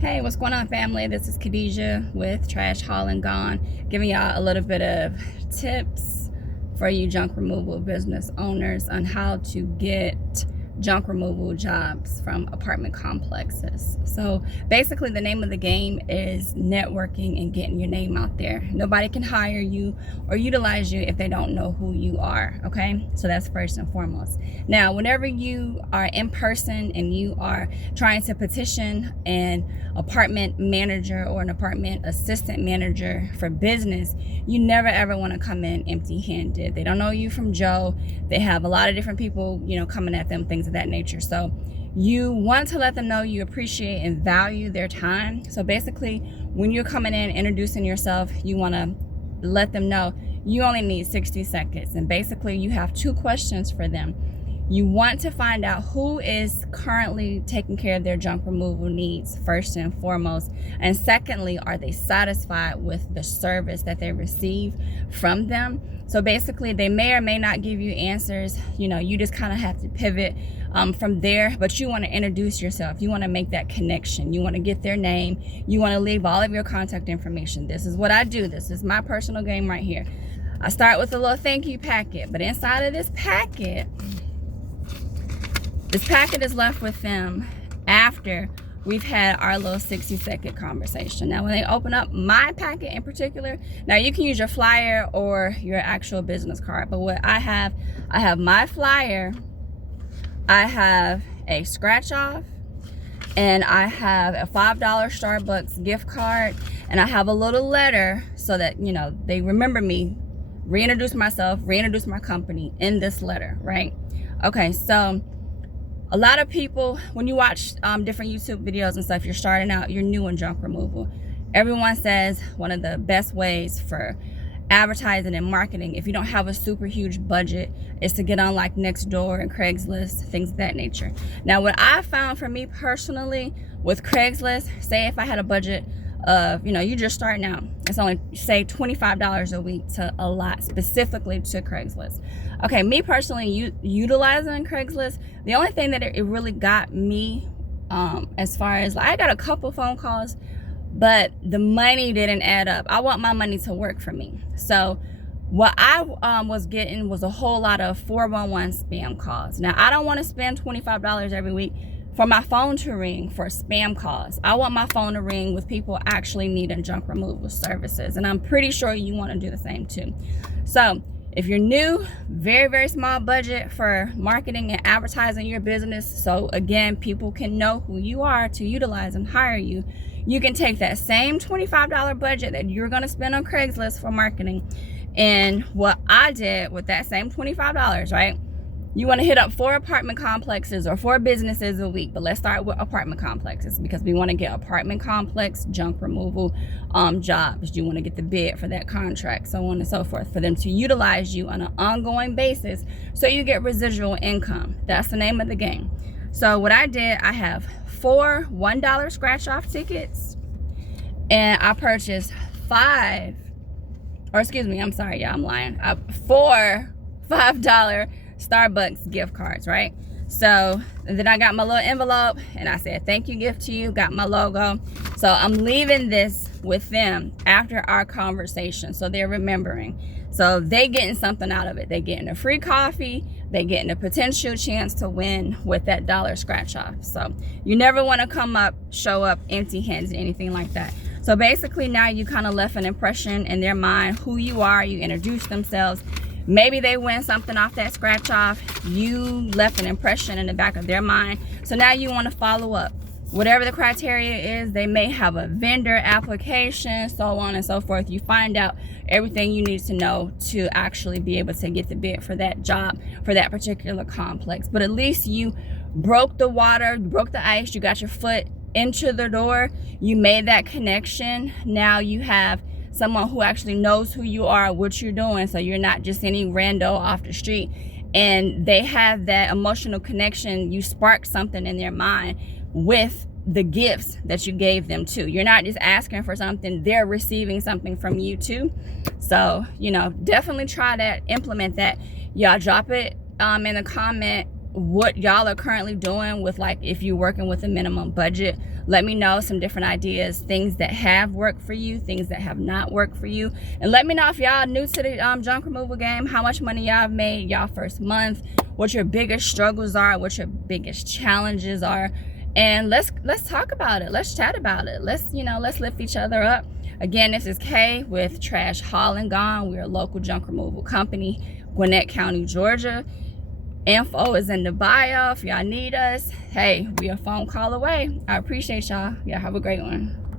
Hey, what's going on, family? This is Khadijah with Trash Haul and Gone, giving y'all a little bit of tips for you junk removal business owners on how to get junk removal jobs from apartment complexes. So basically the name of the game is networking and getting your name out there. Nobody can hire you or utilize you if they don't know who you are, okay? So that's first and foremost. Now, whenever you are in person and you are trying to petition an apartment manager or an apartment assistant manager for business, you never ever want to come in empty-handed. They don't know you from Joe. They have a lot of different people, coming at them, things of that nature. So you want to let them know you appreciate and value their time. So basically, when you're coming in, introducing yourself, you want to let them know you only need 60 seconds. And basically, you have two questions for them. You want to find out who is currently taking care of their junk removal needs, first and foremost. And secondly, are they satisfied with the service that they receive from them? So basically, they may or may not give you answers. You just kind of have to pivot from there, but you want to introduce yourself. You want to make that connection. You want to get their name. You want to leave all of your contact information. This is what I do. This is my personal game right here. I start with a little thank you packet, but inside of this packet is left with them after we've had our little 60-second conversation. Now, when they open up my packet in particular, now you can use your flyer or your actual business card, but what I have my flyer, I have a scratch off, and I have a $5 Starbucks gift card, and I have a little letter so that, they remember me, reintroduce myself, reintroduce my company in this letter, right? Okay, so a lot of people, when you watch different YouTube videos and stuff, you're starting out, you're new in junk removal. Everyone says one of the best ways for advertising and marketing, if you don't have a super huge budget, is to get on like Nextdoor and Craigslist, things of that nature. Now, what I found for me personally with Craigslist, say if I had a budget of, you just starting out, it's only say $25 a week to a lot, specifically to Craigslist. Okay, me personally, utilizing Craigslist, the only thing that it really got me, as far as, I got a couple phone calls, but the money didn't add up. I want my money to work for me. So what I was getting was a whole lot of 411 spam calls. Now, I don't want to spend $25 every week for my phone to ring for spam calls. I want my phone to ring with people actually needing junk removal services. And I'm pretty sure you want to do the same too. So if you're new, very, very small budget for marketing and advertising your business. So again, people can know who you are to utilize and hire you. You can take that same $25 budget that you're going to spend on Craigslist for marketing. And what I did with that same $25, right? You want to hit up 4 apartment complexes or 4 businesses a week, but let's start with apartment complexes because we want to get apartment complex junk removal jobs. You want to get the bid for that contract, so on and so forth, for them to utilize you on an ongoing basis so you get residual income. That's the name of the game. So what I did, I have 4 $1 scratch off tickets, and I purchased 4 $5 Starbucks gift cards, right? So then I got my little envelope and I said, thank you, gift to you, got my logo. So I'm leaving this with them after our conversation, so they're remembering. So they getting something out of it. They getting a free coffee, they getting a potential chance to win with that dollar scratch off. So you never want to show up empty handed, anything like that. So basically now you kind of left an impression in their mind who you are. You introduce themselves. Maybe they win something off that scratch off. You left an impression in the back of their mind. So now you want to follow up. Whatever the criteria is, they may have a vendor application, so on and so forth. You find out everything you need to know to actually be able to get the bid for that job, for that particular complex. But at least you broke the water, broke the ice, you got your foot into the door, you made that connection. Now you have someone who actually knows who you are, what you're doing, so you're not just any rando off the street. And they have that emotional connection. You sparked something in their mind with the gifts that you gave them too. You're not just asking for something, they're receiving something from you too. So, definitely try that, implement that. Y'all drop it in the comment what y'all are currently doing with, like, if you're working with a minimum budget. Let me know some different ideas, things that have worked for you, things that have not worked for you. And let me know if y'all new to the junk removal game, how much money y'all have made y'all first month, what your biggest struggles are, what your biggest challenges are. And let's talk about it. Let's chat about it. Let's lift each other up. Again, this is Kay with Trash Haul and Gone. We're a local junk removal company, Gwinnett County, Georgia. Info is in the bio if y'all need us. Hey, we a phone call away. I appreciate y'all. Y'all have a great one.